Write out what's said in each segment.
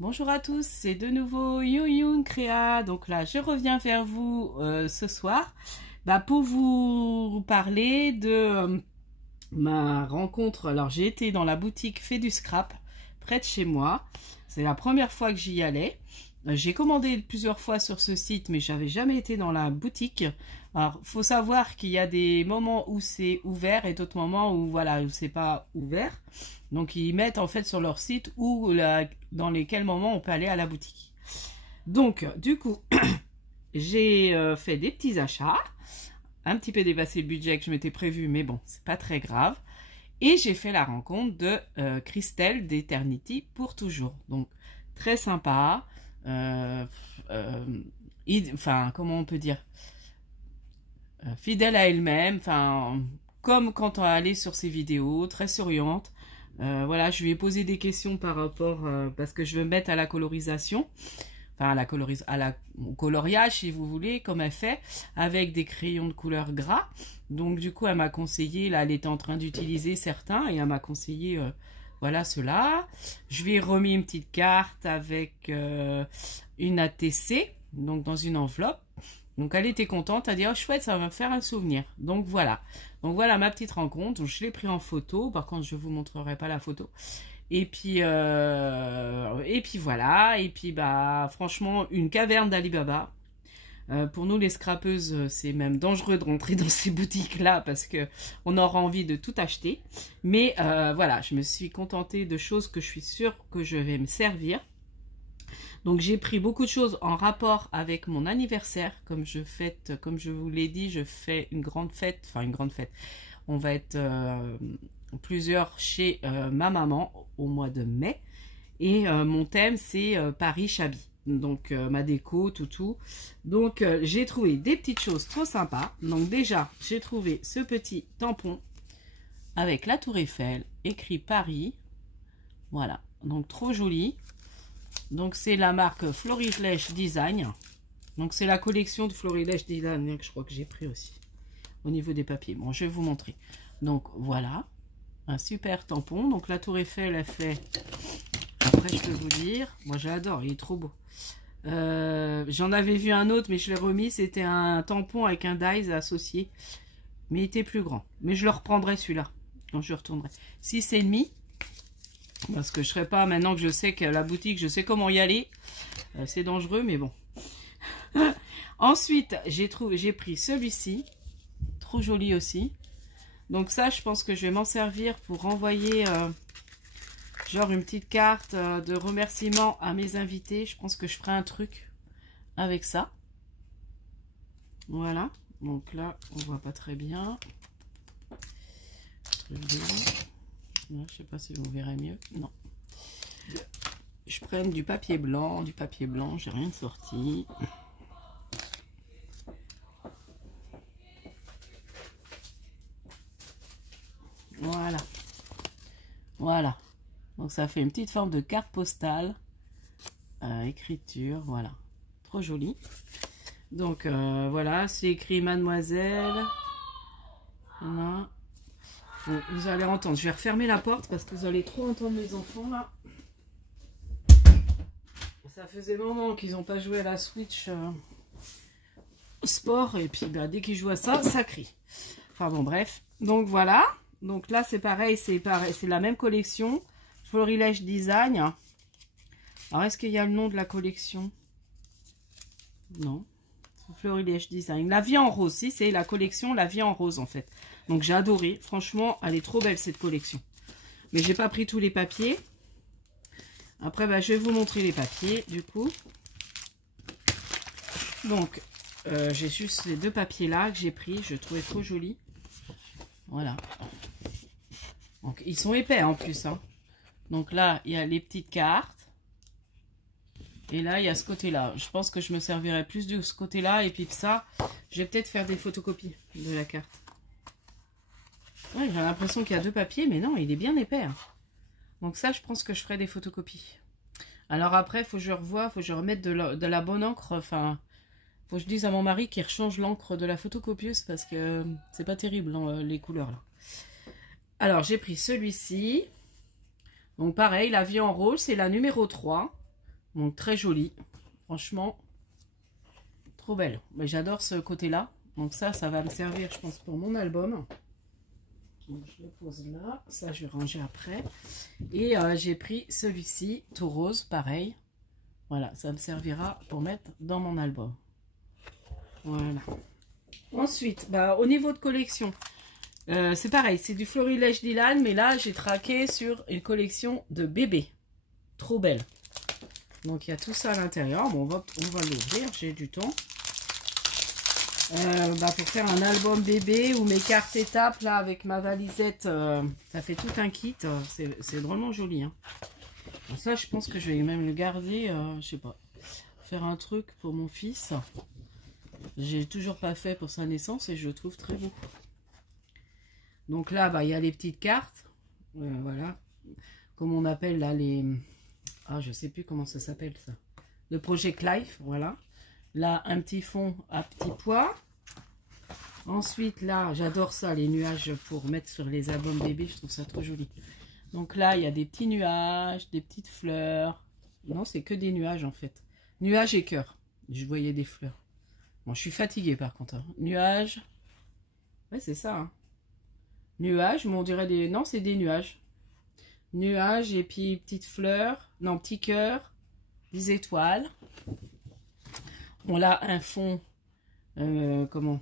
Bonjour à tous, c'est de nouveau Youn Créa. Donc là, je reviens vers vous ce soir pour vous parler de ma rencontre. Alors, j'ai été dans la boutique Fait du Scrap, près de chez moi. C'est la première fois que j'y allais. J'ai commandé plusieurs fois sur ce site, mais j'avais jamais été dans la boutique. Alors, faut savoir qu'il y a des moments où c'est ouvert et d'autres moments où voilà, où c'est pas ouvert. Donc, ils mettent en fait sur leur site dans lesquels moments on peut aller à la boutique. Donc, du coup, j'ai fait des petits achats, un petit peu dépassé le budget que je m'étais prévu, mais bon, c'est pas très grave. Et j'ai fait la rencontre de Christelle d'Eternity pour toujours. Donc, très sympa. Enfin, comment on peut dire, fidèle à elle-même, enfin, comme quand on allait sur ses vidéos, très souriante. Voilà, je lui ai posé des questions par rapport, parce que je veux mettre à la colorisation, enfin au coloriage si vous voulez, comme elle fait, avec des crayons de couleur gras. Donc du coup, elle m'a conseillé, là elle était en train d'utiliser certains, et elle m'a conseillé voilà cela. Je lui ai remis une petite carte avec une ATC, donc dans une enveloppe. Donc elle était contente, elle a dit oh chouette, ça va me faire un souvenir. Donc voilà ma petite rencontre. Donc, je l'ai pris en photo, par contre je vous montrerai pas la photo. Et puis voilà, et puis franchement une caverne d'Alibaba. Pour nous les scrapeuses, c'est même dangereux de rentrer dans ces boutiques-là parce que on aura envie de tout acheter. Mais voilà, je me suis contentée de choses que je suis sûre que je vais me servir. Donc j'ai pris beaucoup de choses en rapport avec mon anniversaire. Comme je vous l'ai dit, je fais une grande fête. Enfin une grande fête. On va être plusieurs chez ma maman au mois de mai. Et mon thème c'est Paris Chabi. Donc ma déco, tout. Donc j'ai trouvé des petites choses trop sympas. Donc déjà, j'ai trouvé ce petit tampon avec la Tour Eiffel, écrit Paris. Voilà, donc trop joli. Donc c'est la marque Florilège Design. Donc c'est la collection de Florilège Design que je crois que j'ai pris aussi. Au niveau des papiers. Bon, je vais vous montrer. Donc voilà, un super tampon. Donc la Tour Eiffel, elle fait... Après je peux vous dire, moi j'adore, il est trop beau. J'en avais vu un autre mais je l'ai remis, c'était un tampon avec un dies associé. Mais il était plus grand. Mais je le reprendrai celui-là quand je retournerai. 6,5. Parce que je serai pas, maintenant que je sais que la boutique, je sais comment y aller. C'est dangereux, mais bon. Ensuite, j'ai pris celui-ci. Trop joli aussi. Donc ça, je pense que je vais m'en servir pour renvoyer genre une petite carte de remerciement à mes invités. Je pense que je ferai un truc avec ça. Voilà. Donc là, on voit pas très bien. Non, je sais pas si vous verrez mieux. Non. Je prends du papier blanc, j'ai rien de sorti. Voilà. Donc ça fait une petite forme de carte postale. Écriture, voilà. Trop joli. Donc voilà, c'est écrit Mademoiselle. Voilà. Bon, vous allez entendre, je vais refermer la porte parce que vous allez trop entendre les enfants là. Ça faisait longtemps qu'ils n'ont pas joué à la Switch sport et puis dès qu'ils jouent à ça, ça crie. Enfin bon bref, donc voilà. Donc là c'est pareil, c'est la même collection. Florilège Design. Alors est-ce qu'il y a le nom de la collection? Non. Florilège Design. La vie en rose, si c'est la collection La vie en rose en fait. Donc j'ai adoré, franchement elle est trop belle cette collection. Mais j'ai pas pris tous les papiers. Après je vais vous montrer les papiers du coup. Donc j'ai juste les deux papiers là que j'ai pris, je trouvais trop jolis. Voilà. Donc ils sont épais en plus hein. Donc là il y a les petites cartes. Et là, il y a ce côté-là. Je pense que je me servirai plus de ce côté-là. Et puis de ça, je vais peut-être faire des photocopies de la carte. Ouais, j'ai l'impression qu'il y a deux papiers, mais non, il est bien épais. Hein. Donc ça, je pense que je ferai des photocopies. Alors après, il faut que je revoie, il faut que je remette de la bonne encre. Enfin, il faut que je dise à mon mari qu'il rechange l'encre de la photocopieuse parce que c'est pas terrible, hein, les couleurs là. Alors, j'ai pris celui-ci. Donc pareil, la vie en rose, c'est la numéro 3. Donc très jolie, franchement, trop belle. Mais j'adore ce côté-là. Donc ça va me servir, je pense, pour mon album. Donc, je le pose là, ça je vais ranger après. Et j'ai pris celui-ci, tout rose, pareil. Voilà, ça me servira pour mettre dans mon album. Voilà. Ensuite, bah, au niveau de collection, c'est pareil, c'est du Florilège Dylan, mais là j'ai traqué sur une collection de bébés. Trop belle. Donc il y a tout ça à l'intérieur. Bon, on va l'ouvrir, j'ai du temps. Bah, pour faire un album bébé ou mes cartes étapes là avec ma valisette, ça fait tout un kit. C'est drôlement joli. Hein. Donc ça, je pense que je vais même le garder. Je sais pas. Faire un truc pour mon fils. J'ai toujours pas fait pour sa naissance et je le trouve très beau. Donc là, bah, il y a les petites cartes. Voilà. Comme on appelle là les... Ah, je sais plus comment ça s'appelle ça. Le Project Life, voilà. Là, un petit fond à petits pois. Ensuite, là, j'adore ça, les nuages pour mettre sur les albums bébés. Je trouve ça trop joli. Donc là, il y a des petits nuages, des petites fleurs. Non, c'est que des nuages, en fait. Nuages et cœurs. Je voyais des fleurs. Bon, je suis fatiguée, par contre. Hein. Nuages. Ouais, c'est ça. Hein. Nuages, mais on dirait des... Non, c'est des nuages. Nuages et puis petites fleurs. Non, petits cœurs. Des étoiles. On a un fond, comment,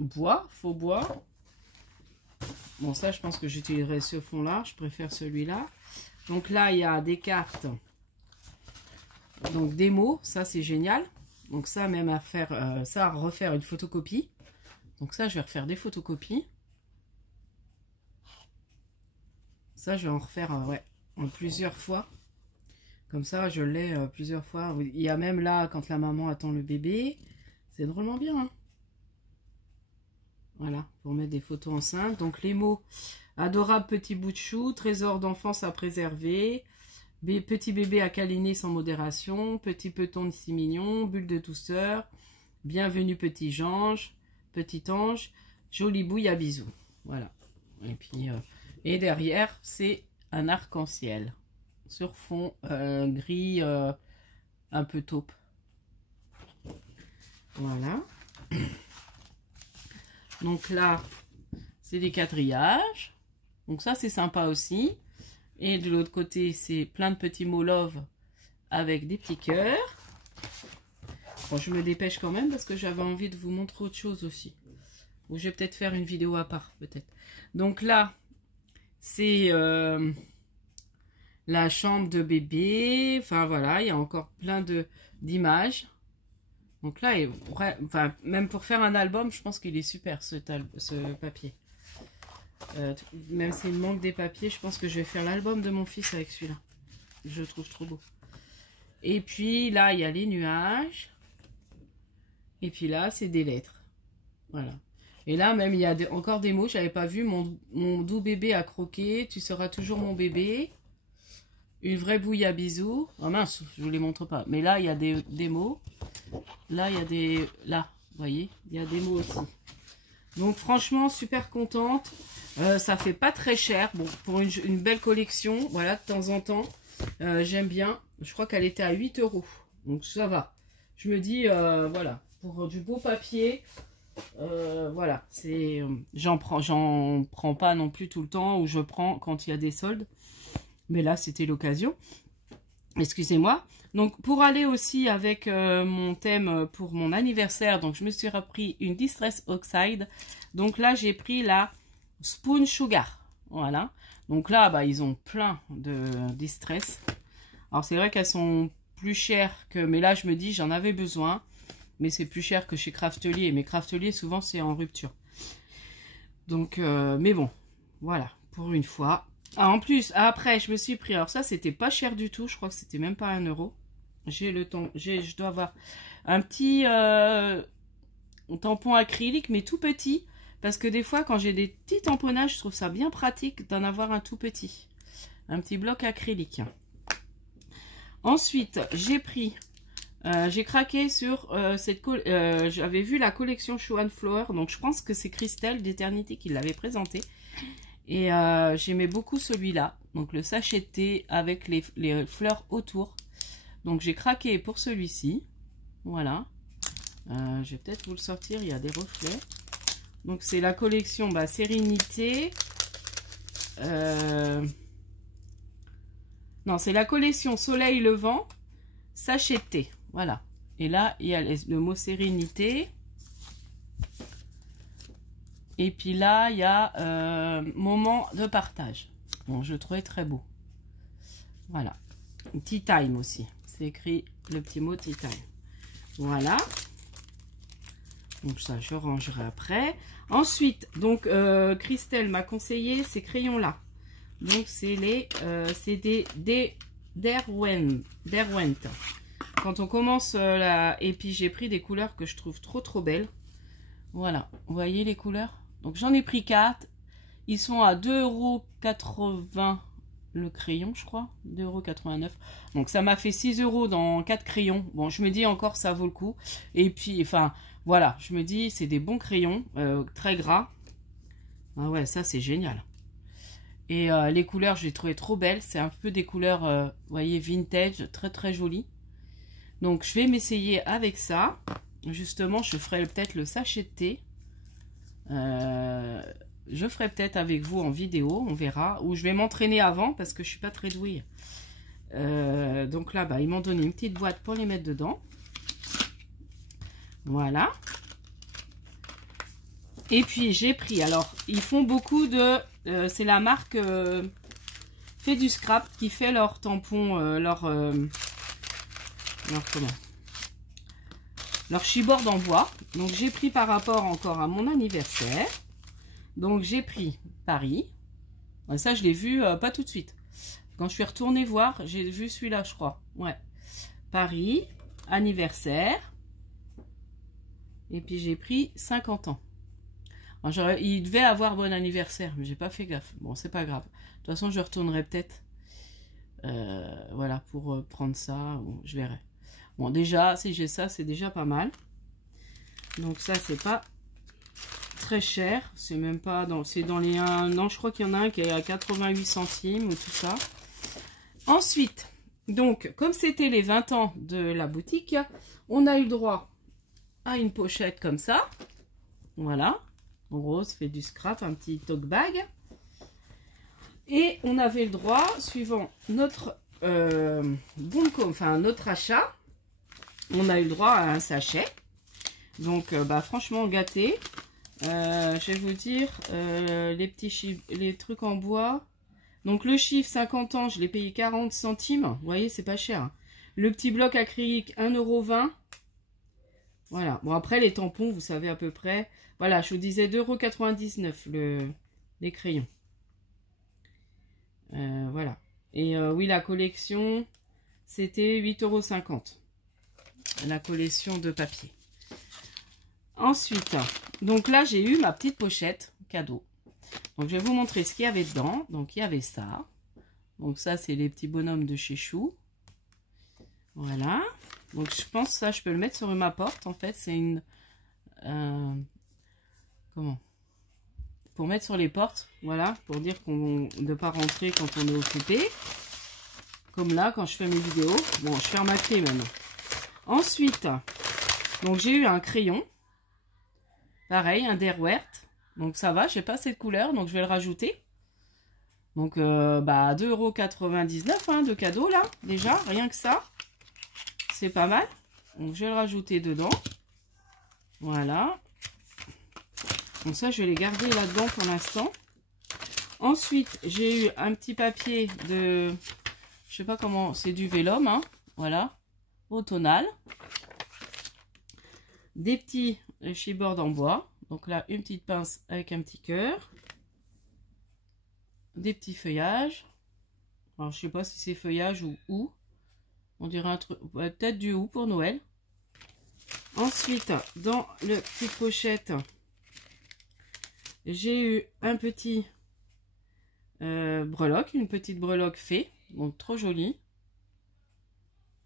bois, faux bois. Bon, ça, je pense que j'utiliserai ce fond-là. Je préfère celui-là. Donc là, il y a des cartes. Donc des mots, ça, c'est génial. Donc ça, même à faire, ça, à refaire une photocopie. Donc ça, je vais refaire des photocopies. Ça, je vais en refaire, ouais, en plusieurs fois. Comme ça, je l'ai plusieurs fois. Il y a même là, quand la maman attend le bébé. C'est drôlement bien. Hein, voilà, pour mettre des photos enceintes. Donc, les mots. Adorable petit bout de chou. Trésor d'enfance à préserver. Petit bébé à câliner sans modération. Petit peton si mignon. Bulle de douceur. Bienvenue petit ange. Petit ange. Jolie bouille à bisous. Voilà. Et puis, et derrière, c'est un arc-en-ciel. Sur fond gris un peu taupe. Voilà. Donc là, c'est des quadrillages. Donc ça, c'est sympa aussi. Et de l'autre côté, c'est plein de petits mots love avec des petits cœurs. Bon, je me dépêche quand même parce que j'avais envie de vous montrer autre chose aussi. Ou je vais peut-être faire une vidéo à part, peut-être. Donc là, c'est... la chambre de bébé, enfin voilà, il y a encore plein d'images. Donc là, enfin, même pour faire un album, je pense qu'il est super ce papier. Même s'il manque des papiers, je pense que je vais faire l'album de mon fils avec celui-là. Je le trouve trop beau. Et puis là, il y a les nuages. Et puis là, c'est des lettres. Voilà. Et là, même, il y a encore des mots, j'avais pas vu. Mon doux bébé a croqué, tu seras toujours mon bébé. Une vraie bouille à bisous. Oh mince, je vous les montre pas. Mais là, il y a des mots. Là, il y a des... Là, vous voyez, il y a des mots aussi. Donc, franchement, super contente. Ça fait pas très cher. Bon, pour une belle collection, voilà, de temps en temps. J'aime bien. Je crois qu'elle était à 8 €. Donc, ça va. Je me dis, voilà, pour du beau papier... voilà, c'est... J'en prends pas non plus tout le temps. Ou je prends quand il y a des soldes. Mais là, c'était l'occasion. Excusez-moi. Donc, pour aller aussi avec mon thème pour mon anniversaire, donc je me suis repris une Distress Oxide. Donc là, j'ai pris la Spoon Sugar. Voilà. Donc là, bah, ils ont plein de Distress. Alors, c'est vrai qu'elles sont plus chères que... Mais là, je me dis, j'en avais besoin. Mais c'est plus cher que chez Craftelier. Mais Craftelier, souvent, c'est en rupture. Donc, mais bon. Voilà. Pour une fois... Ah, en plus, après, je me suis pris... Alors ça, c'était pas cher du tout. Je crois que c'était même pas 1 €. J'ai le temps... Je dois avoir un petit tampon acrylique, mais tout petit. Parce que des fois, quand j'ai des petits tamponnages, je trouve ça bien pratique d'en avoir un tout petit. Un petit bloc acrylique. Ensuite, j'ai pris... j'ai craqué sur cette... j'avais vu la collection Show and Flower. Donc, je pense que c'est Christelle d'Éternité qui l'avait présenté. Et j'aimais beaucoup celui-là. Donc le sachet de thé avec les fleurs autour. Donc j'ai craqué pour celui-ci. Voilà. Je vais peut-être vous le sortir, il y a des reflets. Donc c'est la collection Sérénité. Non, c'est la collection Soleil Levant, sachet thé. Voilà. Et là, il y a le mot Sérénité. Et puis là, il y a moment de partage. Bon, je le trouvais très beau. Voilà. Tea time aussi. C'est écrit le petit mot tea time. Voilà. Donc ça, je rangerai après. Ensuite, donc Christelle m'a conseillé ces crayons-là. Donc c'est des Derwent. Quand on commence et puis j'ai pris des couleurs que je trouve trop belles. Voilà, vous voyez les couleurs. Donc j'en ai pris 4. Ils sont à 2,80 € le crayon, je crois. 2,89 €. Donc ça m'a fait 6 € dans 4 crayons. Bon, je me dis encore ça vaut le coup. Et puis, enfin, voilà, je me dis c'est des bons crayons, très gras. Ah ouais, ça c'est génial. Et les couleurs, je les trouvais trop belles. C'est un peu des couleurs, vous voyez, vintage, très jolies. Donc je vais m'essayer avec ça. Justement, je ferai peut-être le sachet de thé. Je ferai peut-être avec vous en vidéo, on verra. Ou je vais m'entraîner avant parce que je suis pas très douée. Donc là, ils m'ont donné une petite boîte pour les mettre dedans. Voilà. Et puis j'ai pris, alors ils font beaucoup de... c'est la marque Fait du Scrap qui fait leurs tampons, leur chipboard en bois. Donc j'ai pris par rapport encore à mon anniversaire. Donc j'ai pris Paris. Ça je l'ai vu pas tout de suite. Quand je suis retournée voir, j'ai vu celui-là je crois. Ouais. Paris, anniversaire. Et puis j'ai pris 50 ans. Alors, il devait avoir bon anniversaire, mais j'ai pas fait gaffe. Bon, c'est pas grave. De toute façon, je retournerai peut-être. Voilà, pour prendre ça. Bon, je verrai. Bon, déjà, si j'ai ça, c'est déjà pas mal. Donc ça, c'est pas très cher. C'est même pas dans... C'est dans les 1... Non, je crois qu'il y en a un qui est à 88 centimes ou tout ça. Ensuite, donc, comme c'était les 20 ans de la boutique, on a eu le droit à une pochette comme ça. Voilà. En rose, fait du scrap, un petit tote bag. Et on avait le droit, suivant notre notre achat, on a eu le droit à un sachet. Donc, franchement, gâté. Je vais vous dire, les petits chiffres, les trucs en bois. Donc, le chiffre 50 ans, je l'ai payé 40 centimes. Vous voyez, c'est pas cher. Le petit bloc acrylique, 1,20 €. Voilà. Bon, après, les tampons, vous savez à peu près. Voilà, je vous disais 2,99 € les crayons. Voilà. Et oui, la collection, c'était 8,50 €. La collection de papier. Ensuite, donc là, j'ai eu ma petite pochette cadeau. Donc, je vais vous montrer ce qu'il y avait dedans. Donc, il y avait ça. Donc, ça, c'est les petits bonhommes de chez Chou. Voilà. Donc, je pense que ça, je peux le mettre sur ma porte. En fait, c'est une... comment? Pour mettre sur les portes. Voilà. Pour dire qu'on ne pas rentrer quand on est occupé. Comme là, quand je fais mes vidéos. Bon, je ferme ma clé même. Ensuite, donc j'ai eu un crayon. Pareil, un Derwent. Donc, ça va. J'ai pas cette couleur. Donc, je vais le rajouter. Donc, 2,99 € hein, de cadeau, là. Déjà, rien que ça. C'est pas mal. Donc, je vais le rajouter dedans. Voilà. Donc, ça, je vais les garder là-dedans pour l'instant. Ensuite, j'ai eu un petit papier de... Je sais pas comment... C'est du vélum, hein. Voilà. Au tonal. Des petits chipboards en bois. Donc là, une petite pince avec un petit cœur. Des petits feuillages. Alors, je sais pas si c'est feuillage ou hou. On dirait un truc, peut-être du hou pour Noël. Ensuite, dans le petite pochette, j'ai eu un petit breloque, une petite breloque fée. Donc, trop jolie.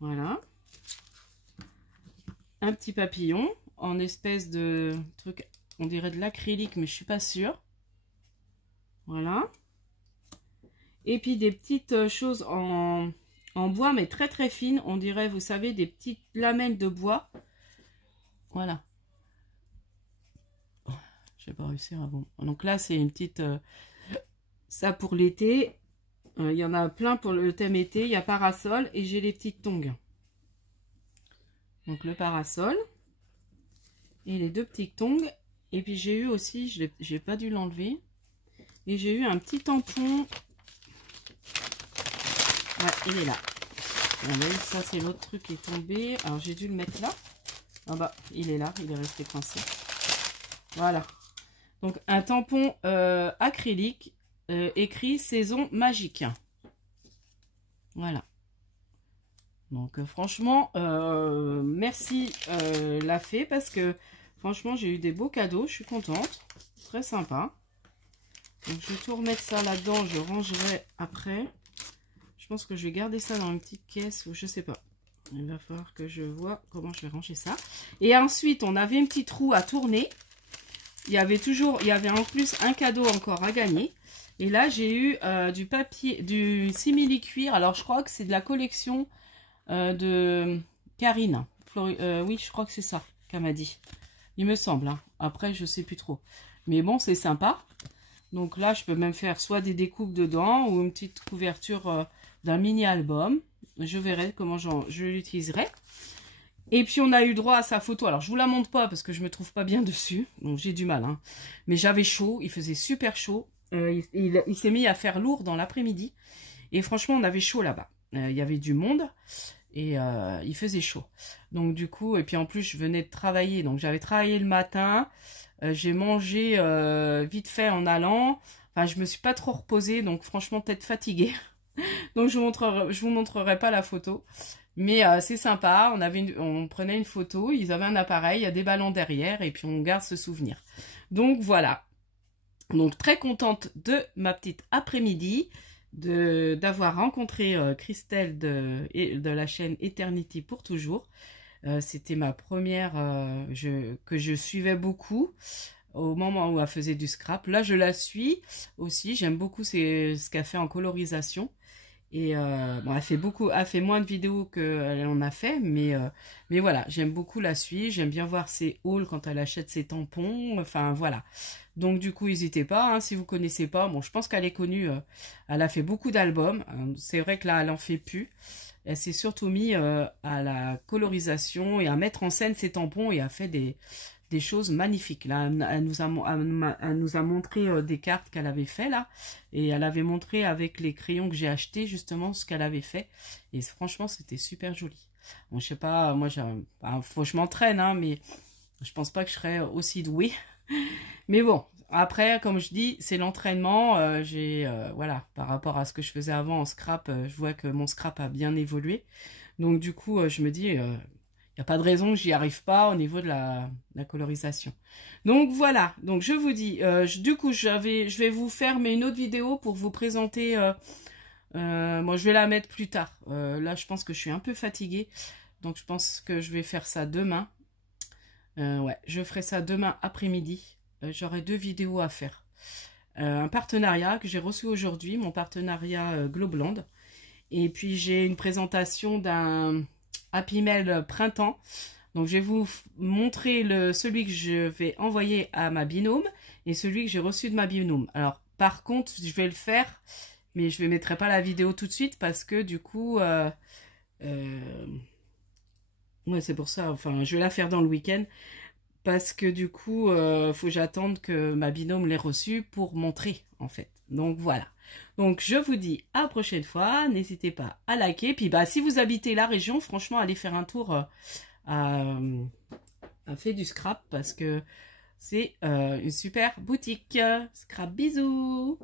Voilà. Un petit papillon en espèce de truc, on dirait de l'acrylique, mais je suis pas sûre. Voilà. Et puis des petites choses en en bois, mais très très fine. On dirait, vous savez, des petites lamelles de bois. Voilà. Je vais pas réussir avant. Donc là, c'est une petite... ça pour l'été. Il y en a plein pour le thème été. Il y a parasol et j'ai les petites tongs. Donc le parasol. Et les deux petites tongs. Et puis j'ai eu aussi, j'ai pas dû l'enlever. Et j'ai eu un petit tampon. Ouais, il est là. Allez, ça c'est l'autre truc qui est tombé. Alors j'ai dû le mettre là. Ah bah, il est là, il est resté coincé. Voilà. Donc un tampon acrylique écrit saison magique. Voilà. Donc franchement, merci la fée parce que franchement j'ai eu des beaux cadeaux. Je suis contente. Très sympa. Donc je vais tout remettre ça là-dedans. Je rangerai après. Je pense que je vais garder ça dans une petite caisse ou je sais pas. Il va falloir que je vois comment je vais ranger ça. Et ensuite, on avait une petite roue à tourner. Il y avait en plus un cadeau encore à gagner. Et là, j'ai eu du papier, du simili-cuir. Alors, je crois que c'est de la collection de Karine. Oui, je crois que c'est ça qu'elle m'a dit. Il me semble. Hein. Après, je sais plus trop. Mais bon, c'est sympa. Donc là, je peux même faire soit des découpes dedans ou une petite couverture d'un mini-album. Je verrai comment je l'utiliserai. Et puis, on a eu droit à sa photo. Alors, je vous la montre pas parce que je me trouve pas bien dessus. Donc, j'ai du mal. Hein. Mais j'avais chaud. Il faisait super chaud. Il s'est mis à faire lourd dans l'après-midi. Et franchement, on avait chaud là-bas. Il y avait du monde. Et il faisait chaud. Donc, du coup, et puis en plus, je venais de travailler. Donc, j'avais travaillé le matin. J'ai mangé vite fait en allant. Enfin, je me suis pas trop reposée. Donc, franchement, peut-être fatiguée. Donc, je vous montrerai pas la photo. Mais c'est sympa, on prenait une photo, ils avaient un appareil, il y a des ballons derrière et puis on garde ce souvenir. Donc voilà, donc très contente de ma petite après-midi, d'avoir rencontré Christelle de la chaîne Eternity pour toujours. C'était ma première que je suivais beaucoup au moment où elle faisait du scrap. Là je la suis aussi, j'aime beaucoup ce qu'elle fait en colorisation. Et bon, elle fait moins de vidéos qu'elle en a fait, mais voilà, j'aime beaucoup la suivre, j'aime bien voir ses hauls quand elle achète ses tampons, enfin voilà. Donc du coup, n'hésitez pas, hein, si vous connaissez pas, bon, je pense qu'elle est connue, elle a fait beaucoup d'albums, c'est vrai que là, elle en fait plus. Elle s'est surtout mise à la colorisation et à mettre en scène ses tampons et a fait des choses magnifiques. Là, elle nous a montré des cartes qu'elle avait fait là. Et elle avait montré avec les crayons que j'ai achetés justement ce qu'elle avait fait. Et franchement, c'était super joli. Bon, je sais pas, moi, faut que je m'entraîne, hein, mais je pense pas que je serais aussi douée. Mais bon, après, comme je dis, c'est l'entraînement. Voilà, par rapport à ce que je faisais avant en scrap, je vois que mon scrap a bien évolué. Donc du coup, je me dis... il n'y a pas de raison que j'y arrive pas au niveau de la colorisation. Donc voilà, donc je vous dis, du coup je vais vous faire une autre vidéo pour vous présenter, moi je vais la mettre plus tard. Là je pense que je suis un peu fatiguée, donc je pense que je vais faire ça demain. Ouais, je ferai ça demain après-midi. J'aurai 2 vidéos à faire. Un partenariat que j'ai reçu aujourd'hui, mon partenariat Globland. Et puis j'ai une présentation d'un... Happy Mail printemps. Donc je vais vous montrer celui que je vais envoyer à ma binôme et celui que j'ai reçu de ma binôme. Alors par contre, je vais le faire, mais je ne mettrai pas la vidéo tout de suite parce que du coup, ouais, c'est pour ça. Enfin, je vais la faire dans le week-end parce que du coup, faut que j'attende que ma binôme l'ait reçu pour montrer en fait. Donc voilà. Donc je vous dis à la prochaine fois, n'hésitez pas à liker, puis bah si vous habitez la région, franchement allez faire un tour à Fait du Scrap parce que c'est une super boutique. Scrap, bisous.